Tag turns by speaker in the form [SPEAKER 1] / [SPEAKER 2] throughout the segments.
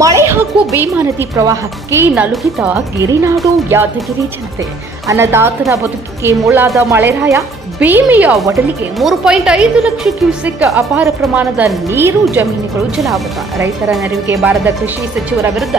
[SPEAKER 1] ಮಳೆ ಹಾಗೂ ಭೀಮಾ ನದಿ ಪ್ರವಾಹಕ್ಕೆ ನಲುಗಿದ ಗಿರಿನಾಡು ಯಾದಗಿರಿ ಜನತೆ. ಅನ್ನದಾತನ ಬದುಕಿಗೆ ಮುಳ್ಳಾದ ಮಳೆರಾಯ, ಭೀಮೆಯ ಒಡಲಿಗೆ ಮೂರು ಪಾಯಿಂಟ್ ಐದು ಲಕ್ಷ ಕ್ಯೂಸೆಕ್ ಅಪಾರ ಪ್ರಮಾಣದ ನೀರು ಜಮೀನುಗಳು ಜಲಾವೃತ. ರೈತರ ನೆರವಿಗೆ ಬಾರದ ಕೃಷಿ ಸಚಿವರ ವಿರುದ್ಧ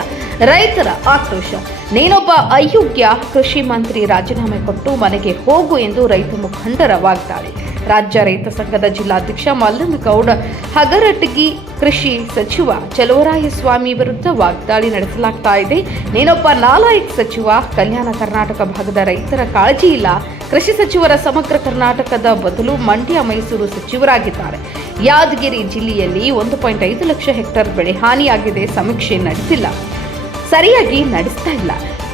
[SPEAKER 1] ರೈತರ ಆಕ್ರೋಶ. ನೀನೊಬ್ಬ ಅಯೋಗ್ಯ ಕೃಷಿ ಮಂತ್ರಿ ರಾಜೀನಾಮೆ ಕೊಟ್ಟು ಮನೆಗೆ ಹೋಗು ಎಂದು ರೈತ ಮುಖಂಡರ ವಾಗ್ದಾಳಿ. ರಾಜ್ಯ ರೈತ ಸಂಘದ ಜಿಲ್ಲಾಧ್ಯಕ್ಷ ಮಲ್ಲನಗೌಡ ಹಗರಟಗಿ ಕೃಷಿ ಸಚಿವ ಚಲುವರಾಯಸ್ವಾಮಿ ವಿರುದ್ಧ ವಾಗ್ದಾಳಿ ನಡೆಸಲಾಗ್ತಾ ಇದೆ. ನೀನೊಬ್ಬ ನಾಲಾಯಕ್ ಸಚಿವ, ಕಲ್ಯಾಣ ಕರ್ನಾಟಕ ಭಾಗದ ರೈತರ ಕಾಳಜಿ ಇಲ್ಲ. ಕೃಷಿ ಸಚಿವರ ಸಮಗ್ರ ಕರ್ನಾಟಕದ ಬದಲು ಮಂಡ್ಯ ಮೈಸೂರು ಸಚಿವರಾಗಿದ್ದಾರೆ. ಯಾದಗಿರಿ ಜಿಲ್ಲೆಯಲ್ಲಿ ಒಂದು ಪಾಯಿಂಟ್ ಐದು ಲಕ್ಷ ಹೆಕ್ಟೇರ್ ಬೆಳೆ ಹಾನಿಯಾಗಿದೆ ಸಮೀಕ್ಷೆ ನಡೆಸಿಲ್ಲ ಸರಿಯಾಗಿ ನಡೆಸ್ತಾ ಇಲ್ಲ.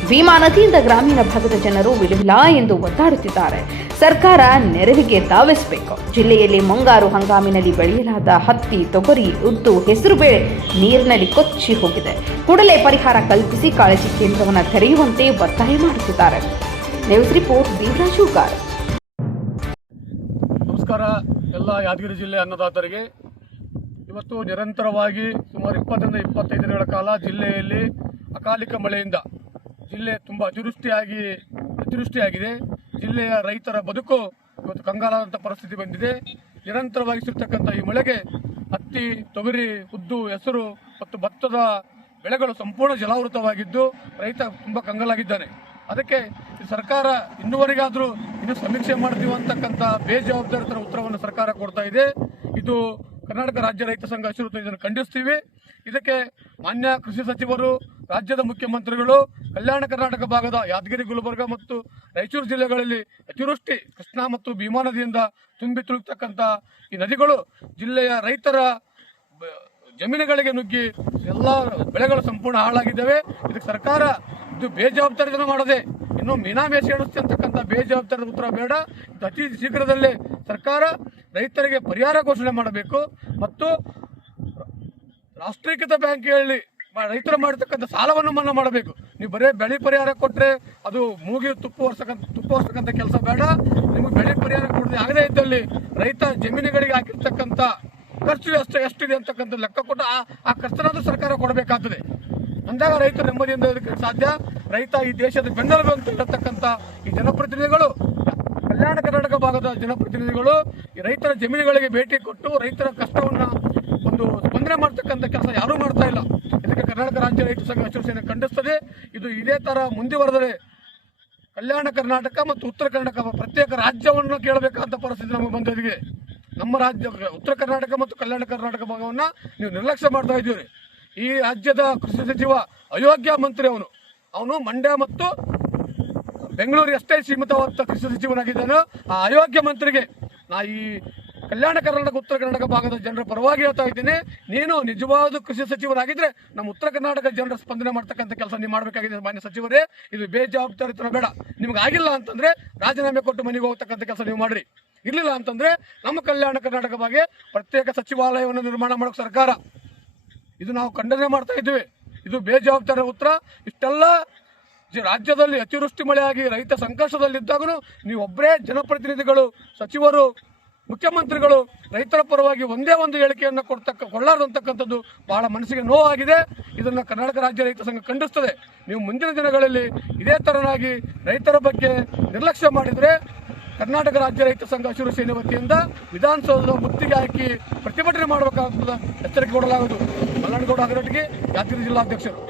[SPEAKER 1] ಭೀಮಾ ನದಿಯಿಂದ ಗ್ರಾಮೀಣ ಭಾಗದ ಜನರು ವಿಲವಿಲ ಎಂದು ಒತ್ತಾಡುತ್ತಿದ್ದಾರೆ ಸರ್ಕಾರ ನೆರವಿಗೆ ಧಾವಿಸಬೇಕು. ಜಿಲ್ಲೆಯಲ್ಲಿ ಮುಂಗಾರು ಹಂಗಾಮಿನಲ್ಲಿ ಬೆಳೆಯಲಾದ ಹತ್ತಿ, ತೊಗರಿ, ಉದ್ದು, ಹೆಸರುಬೇಳೆ ನೀರಿನಲ್ಲಿ ಕೊಚ್ಚಿ ಹೋಗಿದೆ. ಕೂಡಲೇ ಪರಿಹಾರ ಕಲ್ಪಿಸಿ ಕಾಳಜಿ ಕೇಂದ್ರವನ್ನು ತೆರೆಯುವಂತೆ ಒತ್ತಾಯ ಮಾಡುತ್ತಿದ್ದಾರೆ. ನ್ಯೂಸ್ ರಿಪೋರ್ಟ್ ದೇವರಾಜು
[SPEAKER 2] ನಮಸ್ಕಾರ. ಎಲ್ಲ ಯಾದಗಿರಿ ಜಿಲ್ಲೆ ಅನ್ನದಾತರಿಗೆ ಇವತ್ತು ನಿರಂತರವಾಗಿ ಸುಮಾರು ಇಪ್ಪತ್ತರಿಂದ ಇಪ್ಪತ್ತೈದು ದಿನಗಳ ಕಾಲ ಜಿಲ್ಲೆಯಲ್ಲಿ ಅಕಾಲಿಕ ಮಳೆಯಿಂದ ಜಿಲ್ಲೆ ತುಂಬ ಅತಿವೃಷ್ಟಿಯಾಗಿ, ಅತಿವೃಷ್ಟಿಯಾಗಿದೆ. ಜಿಲ್ಲೆಯ ರೈತರ ಬದುಕು ಇವತ್ತು ಕಂಗಾಲಾದಂಥ ಪರಿಸ್ಥಿತಿ ಬಂದಿದೆ. ನಿರಂತರವಾಗಿ ಸಿಗ್ತಕ್ಕಂಥ ಈ ಮಳೆಗೆ ಹತ್ತಿ, ತೊಗರಿ ಉದ್ದು ಹೆಸರು ಮತ್ತು ಭತ್ತದ ಬೆಳೆಗಳು ಸಂಪೂರ್ಣ ಜಲಾವೃತವಾಗಿದ್ದು ರೈತ ತುಂಬ ಕಂಗಾಲಾಗಿದ್ದಾನೆ. ಅದಕ್ಕೆ ಸರ್ಕಾರ ಇನ್ನುವರೆಗಾದರೂ ಇನ್ನು ಸಮೀಕ್ಷೆ ಮಾಡ್ತೀವಿ ಅಂತಕ್ಕಂಥ ಬೇಜವಾಬ್ದಾರಿತರ ಉತ್ತರವನ್ನು ಸರ್ಕಾರ ಕೊಡ್ತಾ ಇದೆ. ಇದು ಕರ್ನಾಟಕ ರಾಜ್ಯ ರೈತ ಸಂಘ ಹಸಿರು ಇದನ್ನು ಖಂಡಿಸ್ತೀವಿ. ಇದಕ್ಕೆ ಮಾನ್ಯ ಕೃಷಿ ಸಚಿವರು ರಾಜ್ಯದ ಮುಖ್ಯಮಂತ್ರಿಗಳು ಕಲ್ಯಾಣ ಕರ್ನಾಟಕ ಭಾಗದ ಯಾದಗಿರಿ, ಗುಲ್ಬರ್ಗ ಮತ್ತು ರಾಯಚೂರು ಜಿಲ್ಲೆಗಳಲ್ಲಿ ಅತಿವೃಷ್ಟಿ, ಕೃಷ್ಣಾ ಮತ್ತು ಭೀಮಾ ನದಿಯಿಂದ ತುಂಬಿ ತುಳುಕ್ತಕ್ಕಂಥ ಈ ನದಿಗಳು ಜಿಲ್ಲೆಯ ರೈತರ ಜಮೀನುಗಳಿಗೆ ನುಗ್ಗಿ ಎಲ್ಲ ಬೆಳೆಗಳು ಸಂಪೂರ್ಣ ಹಾಳಾಗಿದ್ದಾವೆ. ಇದಕ್ಕೆ ಸರ್ಕಾರ ಇದು ಬೇಜವಾಬ್ದಾರಿತನ ಮಾಡದೆ. ಇನ್ನು ಮೀನಾಮೇಷ ಎಣಿಸ್ತೆ ಅಂತಕ್ಕಂಥ ಬೇಜವಾಬ್ದಾರದ ಉತ್ತರ ಬೇಡ. ಇದು ಅತಿ ಶೀಘ್ರದಲ್ಲೇ ಸರ್ಕಾರ ರೈತರಿಗೆ ಪರಿಹಾರ ಘೋಷಣೆ ಮಾಡಬೇಕು. ಮತ್ತು ರಾಷ್ಟ್ರೀಕೃತ ಬ್ಯಾಂಕ್ಗಳಲ್ಲಿ ರೈತರು ಮಾಡಿರ್ತಕ್ಕಂಥ ಸಾಲವನ್ನು ಮನ್ನಾ ಮಾಡಬೇಕು. ನೀವು ಬರೀ ಬೆಳೆ ಪರಿಹಾರ ಕೊಟ್ಟರೆ ಅದು ಮೂಗಿ ತುಪ್ಪ ಹೊರ್ಸಕ್ಕಂಥ ಕೆಲಸ ಬೇಡ. ನಿಮಗೆ ಬೆಳೆ ಪರಿಹಾರ ಕೊಡದೆ ಆಗದೇ ಇದ್ದಲ್ಲಿ ರೈತ ಜಮೀನುಗಳಿಗೆ ಹಾಕಿರ್ತಕ್ಕಂಥ ಖರ್ಚು ಎಷ್ಟು ಎಷ್ಟಿದೆ ಅಂತಕ್ಕಂಥ ಲೆಕ್ಕ ಕೊಟ್ಟು ಆ ಆ ಖರ್ಚನಾದ್ರೂ ಸರ್ಕಾರ ಕೊಡಬೇಕಾಗ್ತದೆ. ಅಂದಾಗ ರೈತರು ನೆಮ್ಮದಿಯಿಂದ ಇದಕ್ಕೆ ಸಾಧ್ಯ. ರೈತ ಈ ದೇಶದ ಬೆನ್ನೆಲುಬು ಅಂತ ಹೇಳ್ತಕ್ಕಂಥ ಈ ಜನಪ್ರತಿನಿಧಿಗಳು, ಕಲ್ಯಾಣ ಕರ್ನಾಟಕ ಭಾಗದ ಜನಪ್ರತಿನಿಧಿಗಳು ರೈತರ ಜಮೀನುಗಳಿಗೆ ಭೇಟಿ ಕೊಟ್ಟು ರೈತರ ಕಷ್ಟವನ್ನ ಒಂದು ತೊಂದರೆ ಮಾಡ್ತಕ್ಕಂಥ ಕೆಲಸ ಯಾರೂ ಮಾಡ್ತಾ ಇಲ್ಲ. ಇದಕ್ಕೆ ಕರ್ನಾಟಕ ರಾಜ್ಯ ರೈತ ಸಂಘ ಹಸಿರು ಖಂಡಿಸ್ತದೆ. ಇದು ಇದೇ ತರ ಮುಂದುವರೆದರೆ ಕಲ್ಯಾಣ ಕರ್ನಾಟಕ ಮತ್ತು ಉತ್ತರ ಕರ್ನಾಟಕ ಪ್ರತ್ಯೇಕ ರಾಜ್ಯವನ್ನು ಕೇಳಬೇಕಾದ ಪರಿಸ್ಥಿತಿ ನಮಗೆ ಬಂದಿದೆ ನಮ್ಮ ರಾಜ್ಯ ಉತ್ತರ ಕರ್ನಾಟಕ ಮತ್ತು ಕಲ್ಯಾಣ ಕರ್ನಾಟಕ ಭಾಗವನ್ನು ನೀವು ನಿರ್ಲಕ್ಷ್ಯ ಮಾಡ್ತಾ ಇದ್ದೀರಿ. ಈ ರಾಜ್ಯದ ಕೃಷಿ ಸಚಿವ, ಅಯೋಗ್ಯ ಮಂತ್ರಿ ಅವನು. ಅವನು ಮಂಡ್ಯ ಮತ್ತು ಬೆಂಗಳೂರು ಎಷ್ಟೇ ಸೀಮಿತವಾದ ಕೃಷಿ ಸಚಿವನಾಗಿದ್ದಾನೋ. ಆ ಅಯೋಗ್ಯ ಮಂತ್ರಿಗೆ ನಾ ಈ ಕಲ್ಯಾಣ ಕರ್ನಾಟಕ, ಉತ್ತರ ಕರ್ನಾಟಕ ಭಾಗದ ಜನರ ಪರವಾಗಿ ಹೇಳ್ತಾ ಇದ್ದೀನಿ. ನೀನು ನಿಜವಾದ ಕೃಷಿ ಸಚಿವರಾಗಿದ್ರೆ ನಮ್ಮ ಉತ್ತರ ಕರ್ನಾಟಕ ಜನರ ಸ್ಪಂದನೆ ಮಾಡ್ತಕ್ಕಂಥ ಕೆಲಸ ನೀವು ಮಾಡಬೇಕಾಗಿದೆ ಮಾನ್ಯ ಸಚಿವರೇ. ಇದು ಬೇಜವಾಬ್ದಾರಿತನ ಬೇಡ. ನಿಮ್ಗೆ ಆಗಿಲ್ಲ ಅಂತಂದ್ರೆ ರಾಜೀನಾಮೆ ಕೊಟ್ಟು ಮನೆಗೆ ಹೋಗ್ತಕ್ಕಂಥ ಕೆಲಸ ನೀವು ಮಾಡ್ರಿ. ಇರ್ಲಿಲ್ಲ ಅಂತಂದ್ರೆ ನಮ್ಮ ಕಲ್ಯಾಣ ಕರ್ನಾಟಕ ಬಗ್ಗೆ ಪ್ರತ್ಯೇಕ ಸಚಿವಾಲಯವನ್ನು ನಿರ್ಮಾಣ ಮಾಡೋಕೆ ಸರ್ಕಾರ. ಇದು ನಾವು ಖಂಡನೆ ಮಾಡ್ತಾ ಇದ್ದೀವಿ ಇದು ಬೇಜವಾಬ್ದಾರಿ ಉತ್ತರ. ಇಷ್ಟೆಲ್ಲ ರಾಜ್ಯದಲ್ಲಿ ಅತಿವೃಷ್ಟಿ ಮಳೆಯಾಗಿ ರೈತ ಸಂಕಷ್ಟದಲ್ಲಿದ್ದಾಗಲೂ ನೀವು ಒಬ್ಬರೇ ಜನಪ್ರತಿನಿಧಿಗಳು, ಸಚಿವರು ಮುಖ್ಯಮಂತ್ರಿಗಳು ರೈತರ ಪರವಾಗಿ ಒಂದೇ ಒಂದು ಹೇಳಿಕೆಯನ್ನು ಕೊಡ್ತಕ್ಕ ಕೊಳ್ಳಾರ್ದಂತಕ್ಕಂಥದ್ದು ಬಹಳ ಮನಸ್ಸಿಗೆ ನೋವಾಗಿದೆ. ಇದನ್ನು ಕರ್ನಾಟಕ ರಾಜ್ಯ ರೈತ ಸಂಘ ಖಂಡಿಸ್ತದೆ. ನೀವು ಮುಂದಿನ ದಿನಗಳಲ್ಲಿ ಇದೇ ತರನಾಗಿ ರೈತರ ಬಗ್ಗೆ ನಿರ್ಲಕ್ಷ್ಯ ಮಾಡಿದರೆ ಕರ್ನಾಟಕ ರಾಜ್ಯ ರೈತ ಸಂಘ ಹಸಿರು ಸೇನೆ ವತಿಯಿಂದ ವಿಧಾನಸೌಧದ ಮುತ್ತಿಗೆ ಹಾಕಿ ಪ್ರತಿಭಟನೆ ಮಾಡಬೇಕಾಗುತ್ತದೆ ಎಚ್ಚರಿಕೆ ಕೊಡಲಾಗುವುದು. ಮಲ್ಲನಗೌಡ ಅಗರಟ್ಟಿಗೆ ಯಾದಗಿರಿ ಜಿಲ್ಲಾಧ್ಯಕ್ಷರು.